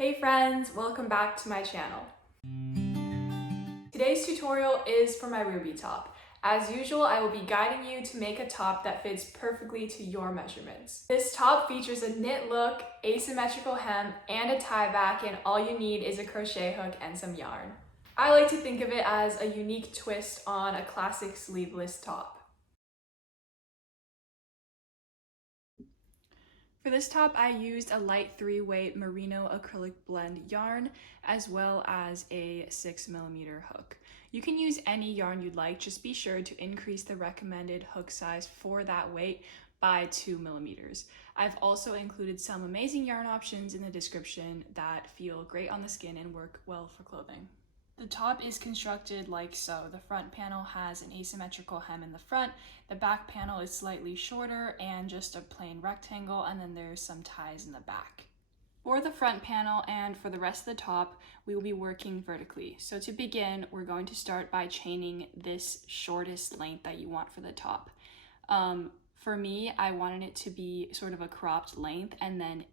Hey friends, welcome back to my channel. Today's tutorial is for my ruby top. As usual, I will be guiding you to make a top that fits perfectly to your measurements. This top features a knit look, asymmetrical hem, and a tie back, and all you need is a crochet hook and some yarn. I like to think of it as a unique twist on a classic sleeveless top. For this top, I used a light 3-weight merino acrylic blend yarn, as well as a 6mm hook. You can use any yarn you'd like, just be sure to increase the recommended hook size for that weight by 2mm. I've also included some amazing yarn options in the description that feel great on the skin and work well for clothing. The top is constructed like so. The front panel has an asymmetrical hem in the front, the back panel is slightly shorter and just a plain rectangle, and then there's some ties in the back. For the front panel and for the rest of the top, we will be working vertically. So to begin, we're going to start by chaining this shortest length that you want for the top. For me, I wanted it to be sort of a cropped length, and then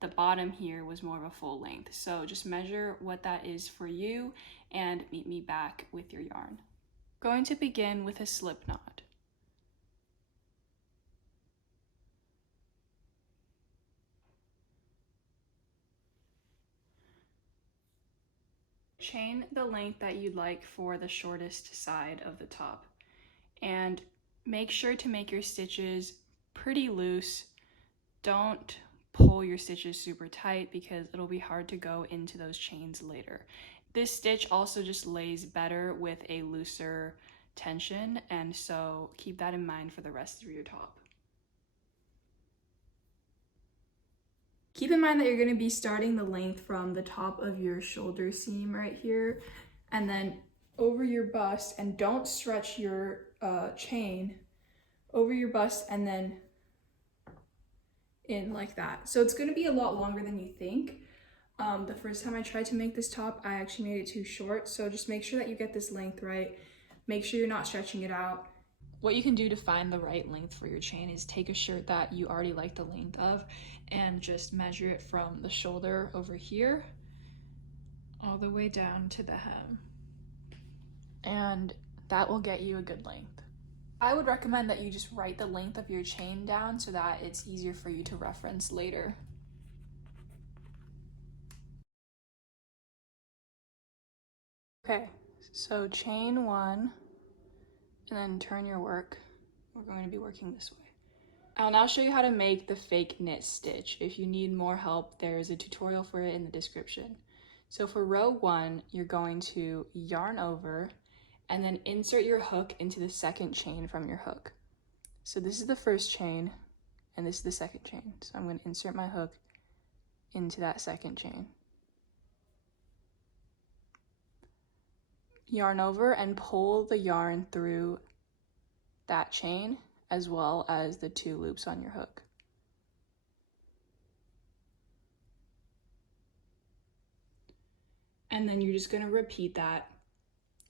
the bottom here was more of a full length. So just measure what that is for you and meet me back with your yarn. Going to begin with a slip knot. Chain the length that you'd like for the shortest side of the top, and make sure to make your stitches pretty loose. Don't pull your stitches super tight because it'll be hard to go into those chains later. This stitch also just lays better with a looser tension, and so keep that in mind for the rest of your top. Keep in mind that you're going to be starting the length from the top of your shoulder seam right here, and then over your bust, and don't stretch your chain over your bust and then in like that. So it's going to be a lot longer than you think. The first time I tried to make this top, I actually made it too short, so just make sure that you get this length right. Make sure you're not stretching it out. What you can do to find the right length for your chain is take a shirt that you already like the length of and just measure it from the shoulder over here all the way down to the hem. And that will get you a good length. I would recommend that you just write the length of your chain down so that it's easier for you to reference later. Okay, so chain 1 and then turn your work. We're going to be working this way. I'll now show you how to make the fake knit stitch. If you need more help, there is a tutorial for it in the description. So for row 1, you're going to yarn over and then insert your hook into the second chain from your hook. So this is the first chain and this is the second chain. So I'm going to insert my hook into that second chain. Yarn over and pull the yarn through that chain as well as the 2 loops on your hook. And then you're just going to repeat that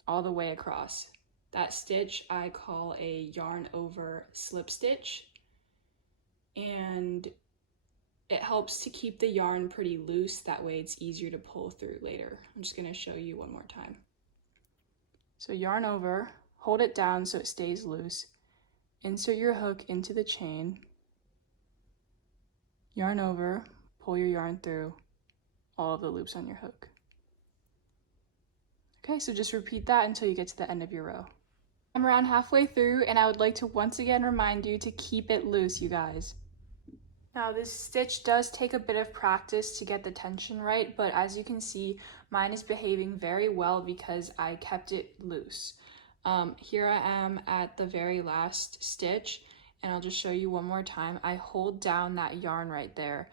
all the way across. That stitch I call a yarn over slip stitch, and it helps to keep the yarn pretty loose, that way it's easier to pull through later. I'm just going to show you one more time. So yarn over, hold it down so it stays loose, insert your hook into the chain, yarn over, pull your yarn through all of the loops on your hook. Okay, so just repeat that until you get to the end of your row. I'm around halfway through, and I would like to once again remind you to keep it loose, you guys. Now this stitch does take a bit of practice to get the tension right, but as you can see, mine is behaving very well because I kept it loose. Here I am at the very last stitch, and I'll just show you one more time. I hold down that yarn right there,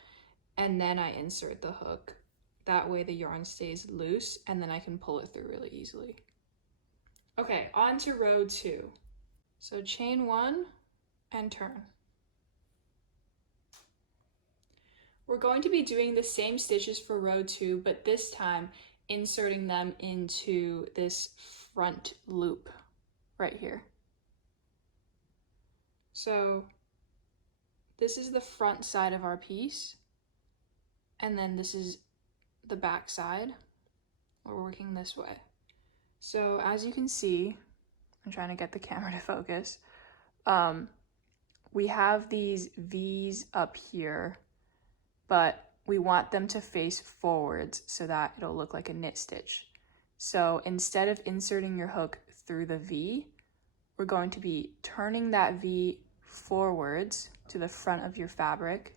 and then I insert the hook. That way the yarn stays loose, and then I can pull it through really easily. Okay, on to row 2. So chain 1 and turn. We're going to be doing the same stitches for row 2, but this time inserting them into this front loop right here. So this is the front side of our piece, and then this is the back side. We're working this way. So as you can see, I'm trying to get the camera to focus. We have these V's up here, but we want them to face forwards so that it'll look like a knit stitch. So instead of inserting your hook through the V, we're going to be turning that V forwards to the front of your fabric.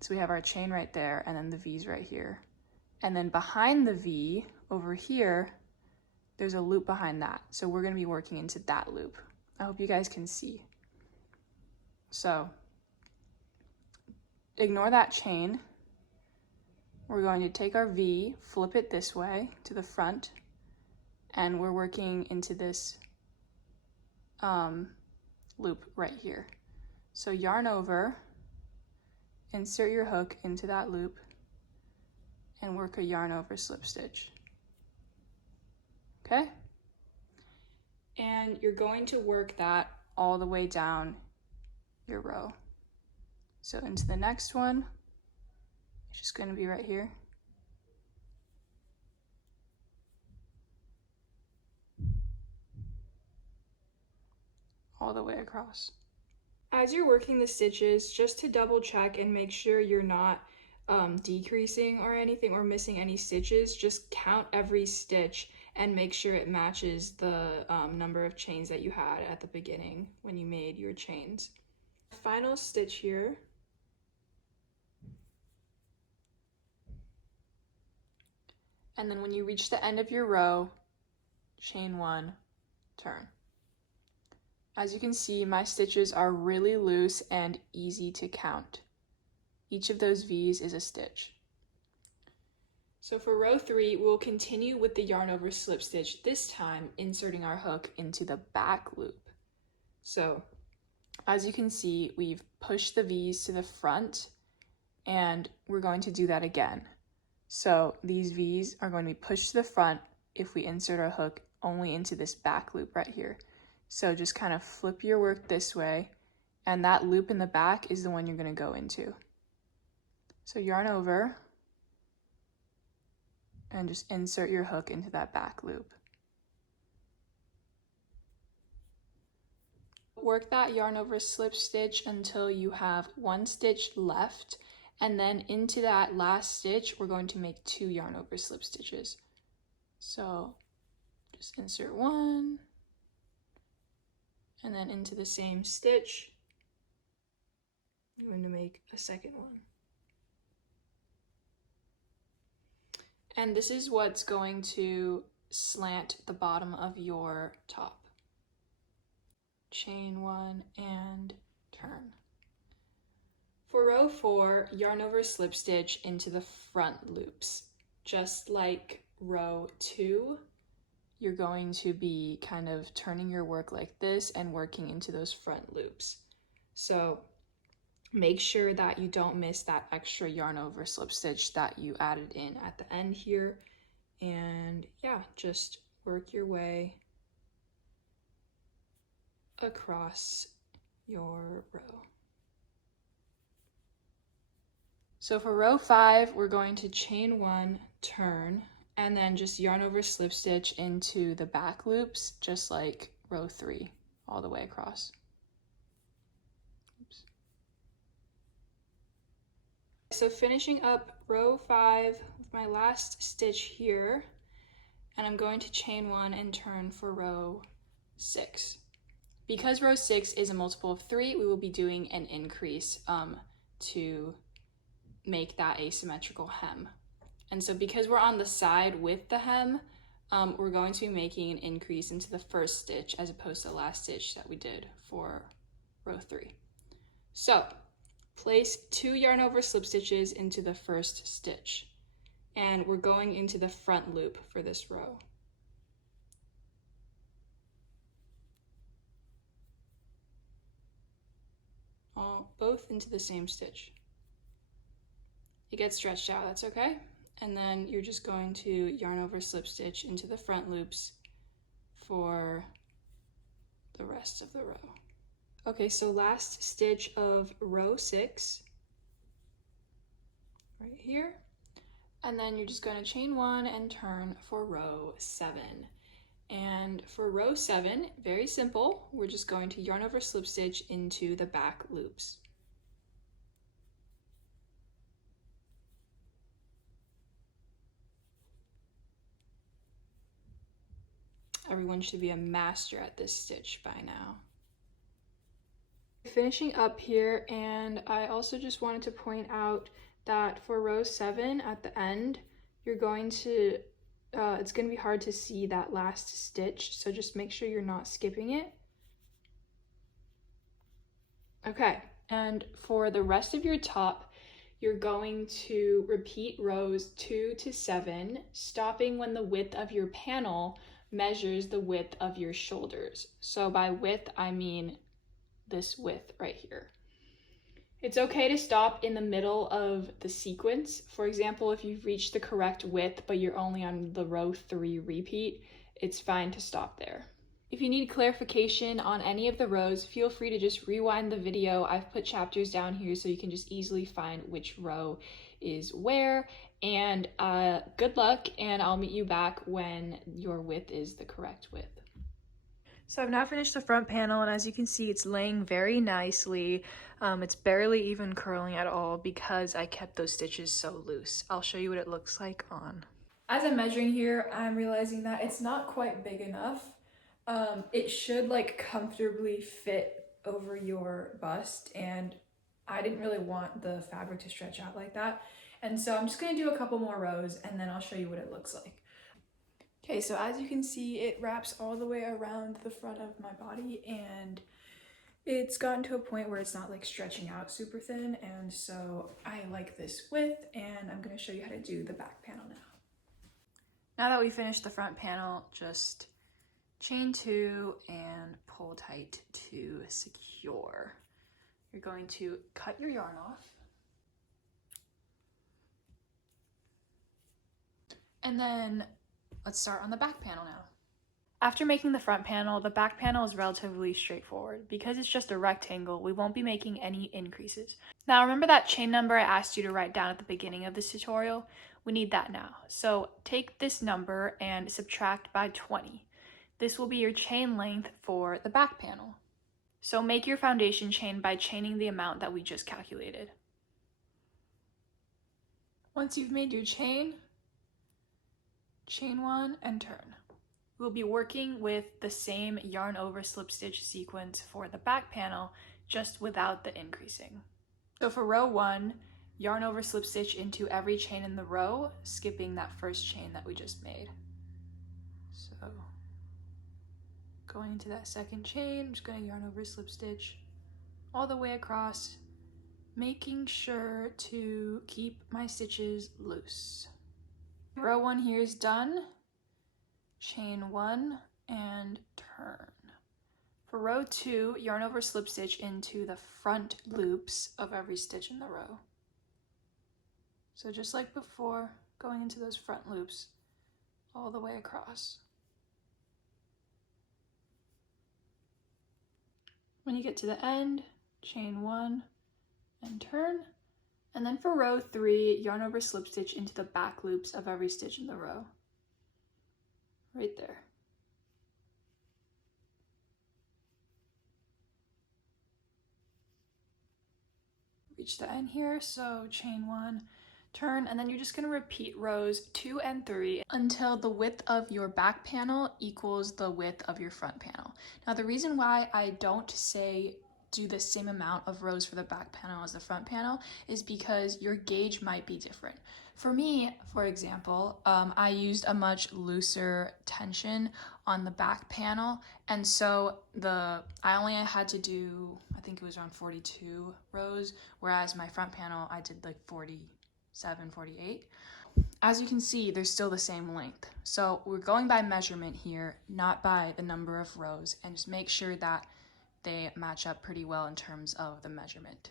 So we have our chain right there, and then the V's right here. And then behind the V, over here, there's a loop behind that. So we're gonna be working into that loop. I hope you guys can see. So ignore that chain. We're going to take our V, flip it this way to the front, and we're working into this loop right here. So yarn over, insert your hook into that loop, and work a yarn over slip stitch. Okay? And you're going to work that all the way down your row. So into the next one, it's just going to be right here. All the way across. As you're working the stitches, just to double check and make sure you're not decreasing or anything or missing any stitches, just count every stitch and make sure it matches the number of chains that you had at the beginning when you made your chains. Final stitch here. And then when you reach the end of your row, chain one, turn. As you can see, my stitches are really loose and easy to count. Each of those V's is a stitch. So for row 3, we'll continue with the yarn over slip stitch, this time inserting our hook into the back loop. So as you can see, we've pushed the V's to the front, and we're going to do that again. So these V's are going to be pushed to the front if we insert our hook only into this back loop right here. So just kind of flip your work this way, and that loop in the back is the one you're going to go into. So yarn over, and just insert your hook into that back loop. Work that yarn over slip stitch until you have one stitch left, and then into that last stitch, we're going to make 2 yarn over slip stitches. So just insert one, and then into the same stitch, I'm going to make a second one. And this is what's going to slant the bottom of your top. Chain one and turn. For row 4, yarn over slip stitch into the front loops. Just like row 2, you're going to be kind of turning your work like this and working into those front loops. So make sure that you don't miss that extra yarn over slip stitch that you added in at the end here. And yeah, just work your way across your row. So for row 5, we're going to chain 1, turn, and then just yarn over slip stitch into the back loops, just like row 3, all the way across. Oops. So finishing up row 5 with my last stitch here, and I'm going to chain 1 and turn for row 6. Because row 6 is a multiple of 3, we will be doing an increase to make that asymmetrical hem. And so because we're on the side with the hem, we're going to be making an increase into the first stitch as opposed to the last stitch that we did for row 3. So place 2 yarn over slip stitches into the first stitch, and we're going into the front loop for this row. Both into the same stitch. It gets stretched out, that's okay. And then you're just going to yarn over slip stitch into the front loops for the rest of the row. Okay, so last stitch of row 6, right here. And then you're just going to chain 1 and turn for row 7. And for row 7, very simple, we're just going to yarn over slip stitch into the back loops. Everyone should be a master at this stitch by now. Finishing up here, and I also just wanted to point out that for row 7 at the end, you're going to, it's going to be hard to see that last stitch, so just make sure you're not skipping it. Okay, and for the rest of your top, you're going to repeat rows 2 to 7, stopping when the width of your panel measures the width of your shoulders. So by width, I mean this width right here. It's okay to stop in the middle of the sequence. For example, if you've reached the correct width, but you're only on the row 3 repeat, it's fine to stop there. If you need clarification on any of the rows, feel free to just rewind the video. I've put chapters down here so you can just easily find which row is where. And good luck, and I'll meet you back when your width is the correct width. So I've now finished the front panel, and as you can see, it's laying very nicely. It's barely even curling at all because I kept those stitches so loose. I'll show you what it looks like on. As I'm measuring here, I'm realizing that it's not quite big enough. It should like comfortably fit over your bust, and I didn't really want the fabric to stretch out like that. And so I'm just gonna do a couple more rows and then I'll show you what it looks like. Okay, so as you can see, it wraps all the way around the front of my body, and it's gotten to a point where it's not like stretching out super thin, and so I like this width, and I'm gonna show you how to do the back panel now. Now that we finished the front panel, just chain 2 and pull tight to secure. You're going to cut your yarn off. And then let's start on the back panel now. After making the front panel, the back panel is relatively straightforward. Because it's just a rectangle, we won't be making any increases. Now remember that chain number I asked you to write down at the beginning of this tutorial? We need that now. So take this number and subtract by 20. This will be your chain length for the back panel. So make your foundation chain by chaining the amount that we just calculated. Once you've made your chain 1 and turn. We'll be working with the same yarn over slip stitch sequence for the back panel, just without the increasing. So for row 1, yarn over slip stitch into every chain in the row, skipping that first chain that we just made. So going into that second chain, I'm just going to yarn over slip stitch all the way across, making sure to keep my stitches loose. Row 1 here is done. Chain 1 and turn. For row 2, yarn over slip stitch into the front loops of every stitch in the row. So just like before, going into those front loops all the way across. When you get to the end, chain 1 and turn. And then for row 3, yarn over slip stitch into the back loops of every stitch in the row. Right there. Reach the end here, so chain 1, turn, and then you're just going to repeat rows 2 and 3 until the width of your back panel equals the width of your front panel. Now the reason why I don't say do the same amount of rows for the back panel as the front panel is because your gauge might be different. For me, for example, I used a much looser tension on the back panel, and so I only had to do, I think it was around 42 rows, whereas my front panel I did like 47, 48. As you can see, they're still the same length. So we're going by measurement here, not by the number of rows, and just make sure that they match up pretty well in terms of the measurement.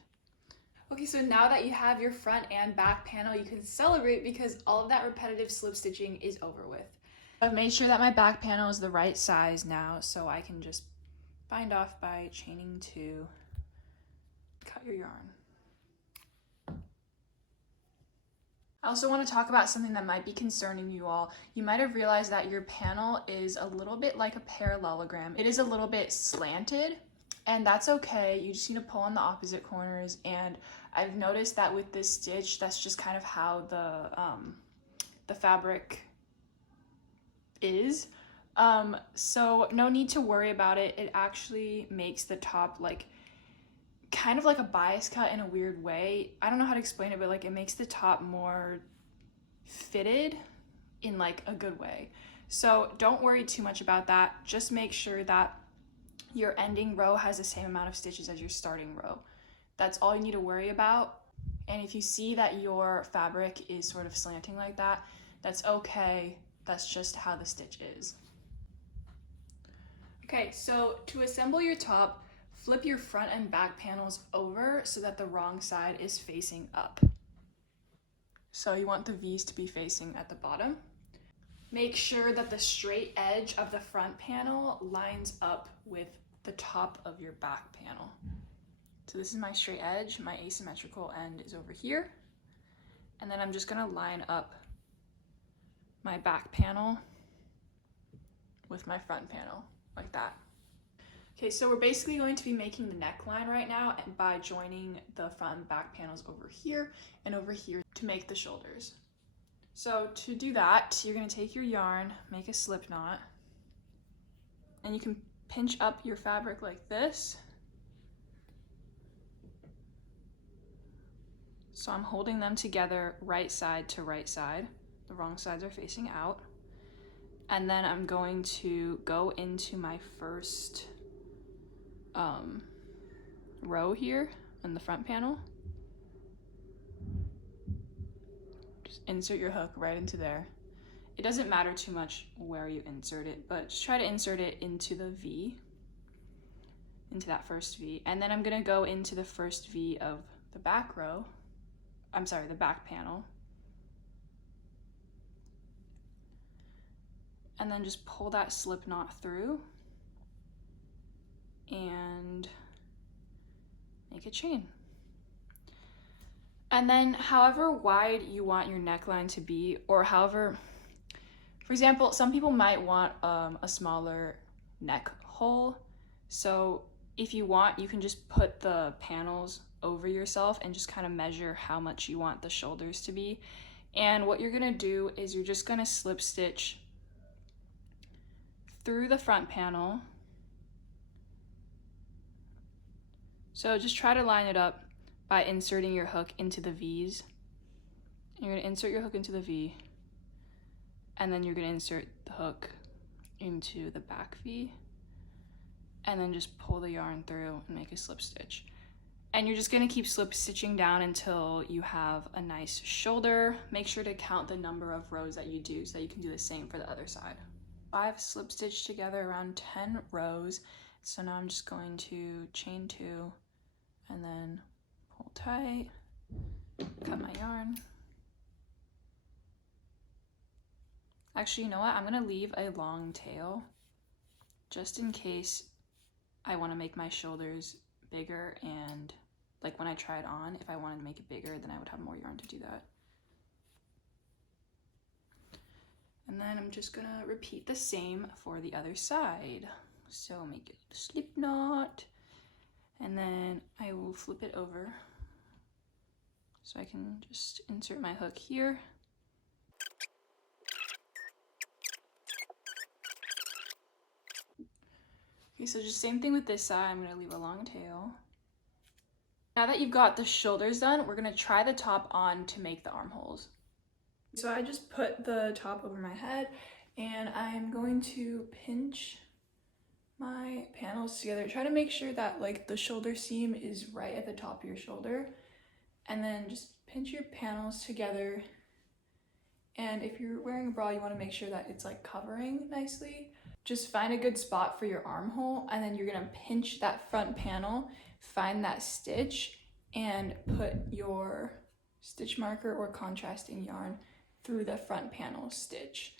Okay, so now that you have your front and back panel, you can celebrate because all of that repetitive slip stitching is over with. I've made sure that my back panel is the right size now, so I can just bind off by chaining 2, cut your yarn. I also want to talk about something that might be concerning you all. You might have realized that your panel is a little bit like a parallelogram. It is a little bit slanted, and that's okay. You just need to pull on the opposite corners, and I've noticed that with this stitch, that's just kind of how the fabric is. So no need to worry about it. It actually makes the top like kind of like a bias cut in a weird way. I don't know how to explain it, but like it makes the top more fitted in like a good way. So don't worry too much about that. Just make sure that your ending row has the same amount of stitches as your starting row. That's all you need to worry about. And if you see that your fabric is sort of slanting like that, that's okay. That's just how the stitch is. Okay, so to assemble your top, flip your front and back panels over so that the wrong side is facing up. So you want the V's to be facing at the bottom. Make sure that the straight edge of the front panel lines up with the top of your back panel. So this is my straight edge, my asymmetrical end is over here. And then I'm just gonna line up my back panel with my front panel, like that. Okay, so we're basically going to be making the neckline right now by joining the front and back panels over here and over here to make the shoulders. So to do that, you're gonna take your yarn, make a slip knot, and you can pinch up your fabric like this. So I'm holding them together right side to right side. The wrong sides are facing out. And then I'm going to go into my first row here on the front panel. Just insert your hook right into there. It doesn't matter too much where you insert it, but just try to insert it into the V, into that first V. And then I'm gonna go into the first V of the back row. I'm sorry, the back panel. And then just pull that slip knot through and make a chain. And then however wide you want your neckline to be, or however, for example, some people might want a smaller neck hole. So if you want, you can just put the panels over yourself and just kind of measure how much you want the shoulders to be. And what you're gonna do is you're just gonna slip stitch through the front panel. So just try to line it up by inserting your hook into the V's. You're gonna insert your hook into the V, and then you're gonna insert the hook into the back V, and then just pull the yarn through and make a slip stitch. And you're just gonna keep slip stitching down until you have a nice shoulder. Make sure to count the number of rows that you do so that you can do the same for the other side. I've slip stitched together around 10 rows. So now I'm just going to chain 2 and then pull tight, cut my yarn. Actually, you know what? I'm gonna leave a long tail just in case I wanna make my shoulders bigger, and like when I try it on, if I wanted to make it bigger, then I would have more yarn to do that. And then I'm just gonna repeat the same for the other side. So make it a slip knot, and then I will flip it over so I can just insert my hook here. Okay, so just same thing with this side. I'm gonna leave a long tail. Now that you've got the shoulders done, we're gonna try the top on to make the armholes. So I just put the top over my head, and I'm going to pinch my panels together. Try to make sure that like the shoulder seam is right at the top of your shoulder, and then just pinch your panels together. And if you're wearing a bra, you want to make sure that it's like covering nicely. Just find a good spot for your armhole, and then you're gonna pinch that front panel, find that stitch, and put your stitch marker or contrasting yarn through the front panel stitch.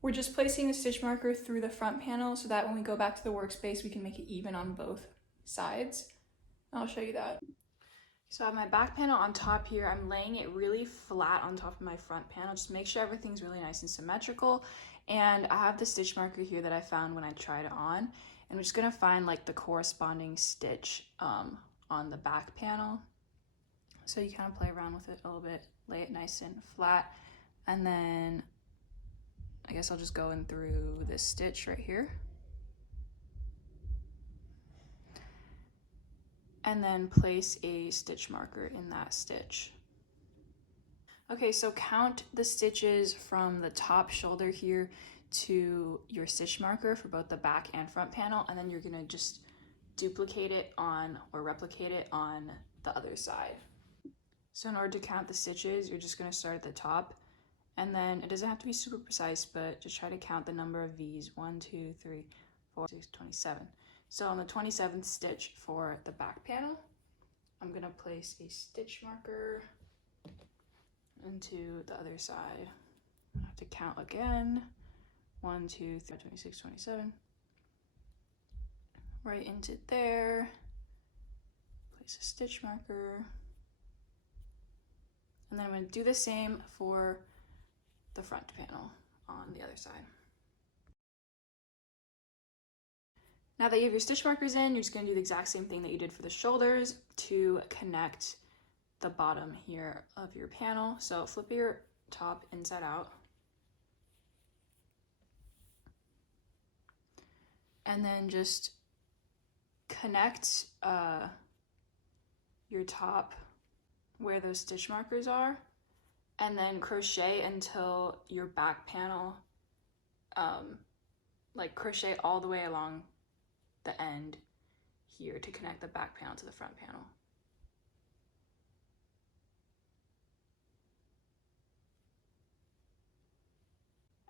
We're just placing a stitch marker through the front panel so that when we go back to the workspace, we can make it even on both sides. I'll show you that. So I have my back panel on top here. I'm laying it really flat on top of my front panel. Just make sure everything's really nice and symmetrical. And I have the stitch marker here that I found when I tried it on. And I'm just gonna find like the corresponding stitch on the back panel. So you kind of play around with it a little bit, lay it nice and flat. And then I guess I'll just go in through this stitch right here. And then place a stitch marker in that stitch. Okay, so count the stitches from the top shoulder here to your stitch marker for both the back and front panel, and then you're gonna just duplicate it on or replicate it on the other side. So in order to count the stitches, you're just gonna start at the top, and then it doesn't have to be super precise, but just try to count the number of V's. 1, 2, 3, 4, 6, 27. So on the 27th stitch for the back panel, I'm gonna place a stitch marker into the other side. I have to count again. 1, 2, 3, 26, 27. Right into there. Place a stitch marker. And then I'm gonna do the same for the front panel on the other side. Now that you have your stitch markers in, you're just gonna do the exact same thing that you did for the shoulders to connect the bottom here of your panel. So flip your top inside out. And then just connect your top where those stitch markers are, and then crochet until your back panel, like crochet all the way along the end here to connect the back panel to the front panel.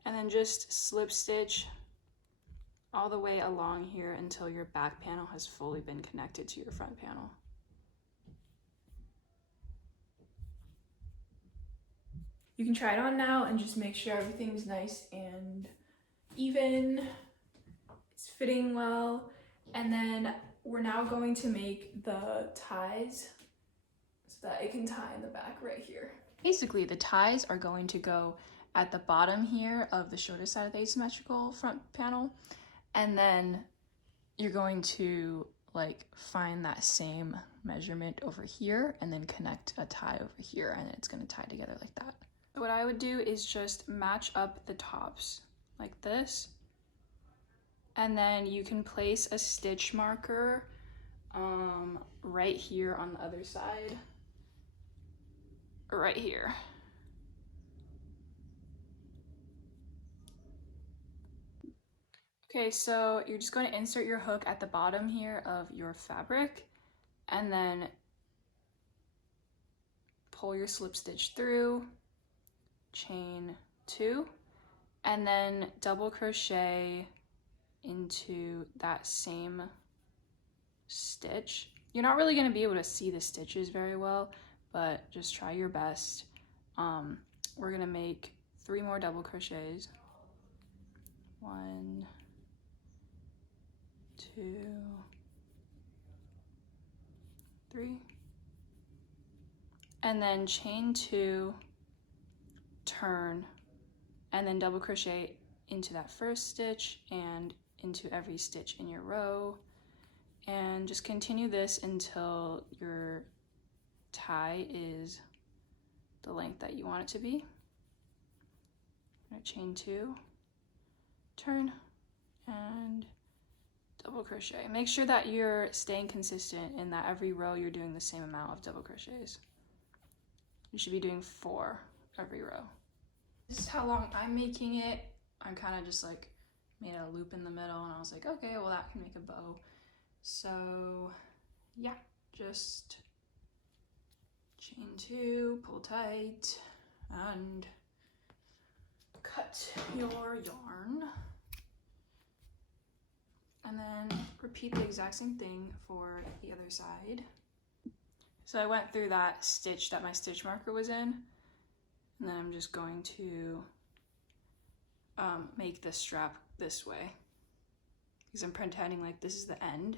And then just slip stitch all the way along here until your back panel has fully been connected to your front panel. You can try it on now and just make sure everything's nice and even, it's fitting well. And then we're now going to make the ties so that it can tie in the back right here. Basically, the ties are going to go at the bottom here of the shorter side of the asymmetrical front panel. And then you're going to like find that same measurement over here and then connect a tie over here, and it's gonna tie together like that. So what I would do is just match up the tops like this. And then you can place a stitch marker right here on the other side, right here. Okay, so you're just going to insert your hook at the bottom here of your fabric, and then pull your slip stitch through, chain 2, and then double crochet into that same stitch. You're not really going to be able to see the stitches very well, but just try your best. We're going to make 3 more double crochets. 1, 2, 3, and then chain 2, turn, and then double crochet into that first stitch and into every stitch in your row, and just continue this until your tie is the length that you want it to be. Chain 2, turn, and double crochet. Make sure that you're staying consistent in that every row you're doing the same amount of double crochets. You should be doing 4 every row. This is how long I'm making it. I kind of just like made a loop in the middle, and I was like, okay, well that can make a bow. So yeah, just chain 2, pull tight, and cut your yarn. And then repeat the exact same thing for the other side. So I went through that stitch that my stitch marker was in, and then I'm just going to make the strap this way, because I'm pretending like this is the end,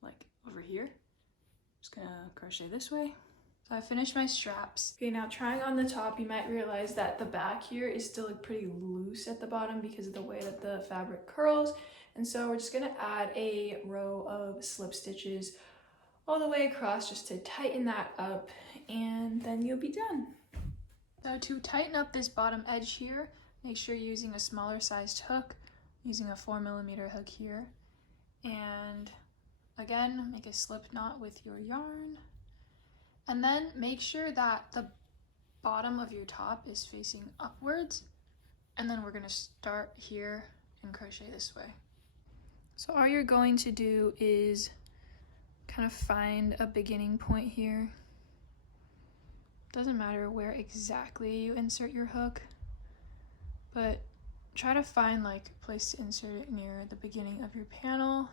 like over here, Just gonna crochet this way. So I finished my straps. Okay, now trying on the top, you might realize that the back here is still like pretty loose at the bottom because of the way that the fabric curls. And so we're just gonna add a row of slip stitches all the way across just to tighten that up, and then you'll be done. So to tighten up this bottom edge here, make sure you're using a smaller sized hook, using a 4mm hook here. And again, make a slip knot with your yarn. And then make sure that the bottom of your top is facing upwards. And then we're gonna start here and crochet this way. So all you're going to do is kind of find a beginning point here. Doesn't matter where exactly you insert your hook, but try to find like a place to insert it near the beginning of your panel.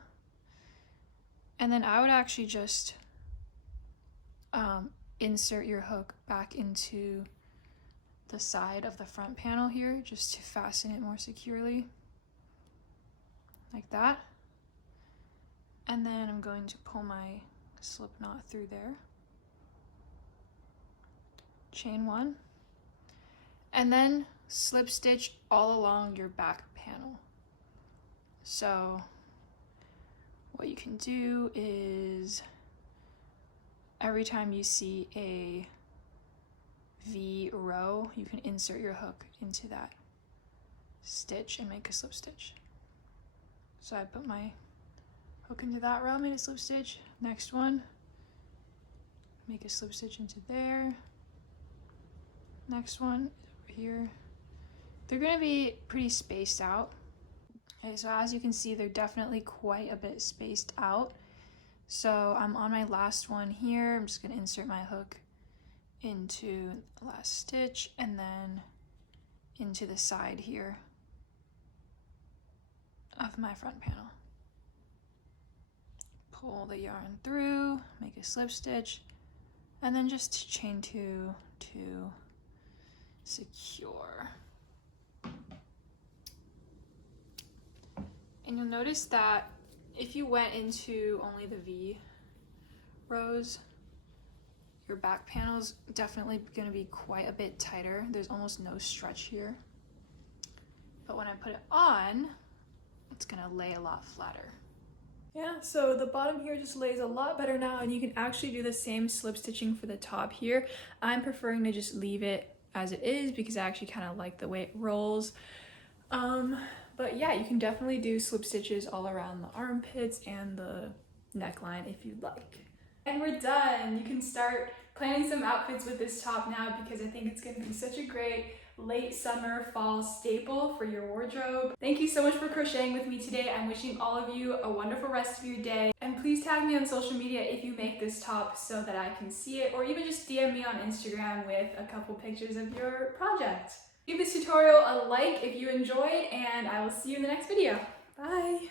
And then I would actually just insert your hook back into the side of the front panel here just to fasten it more securely, like that. And then I'm going to pull my slip knot through there, chain one, and then slip stitch all along your back panel. So what you can do is every time you see a V row, you can insert your hook into that stitch and make a slip stitch. So I put my hook into that row, made a slip stitch. Next one, make a slip stitch into there. Next one over here. They're gonna be pretty spaced out. Okay, so as you can see, they're definitely quite a bit spaced out. So I'm on my last one here. I'm just gonna insert my hook into the last stitch and then into the side here of my front panel. Pull the yarn through, make a slip stitch, and then just chain two to secure. And you'll notice that if you went into only the V rows, your back panel's definitely going to be quite a bit tighter. There's almost no stretch here. But when I put it on, it's going to lay a lot flatter. Yeah, so the bottom here just lays a lot better now, and you can actually do the same slip stitching for the top here. I'm preferring to just leave it as it is because I actually kind of like the way it rolls. But yeah, you can definitely do slip stitches all around the armpits and the neckline if you'd like. And we're done. You can start planning some outfits with this top now because I think it's going to be such a great late summer, fall staple for your wardrobe. Thank you so much for crocheting with me today. I'm wishing all of you a wonderful rest of your day. And please tag me on social media if you make this top so that I can see it, or even just DM me on Instagram with a couple pictures of your project. Give this tutorial a like if you enjoyed, and I will see you in the next video. Bye!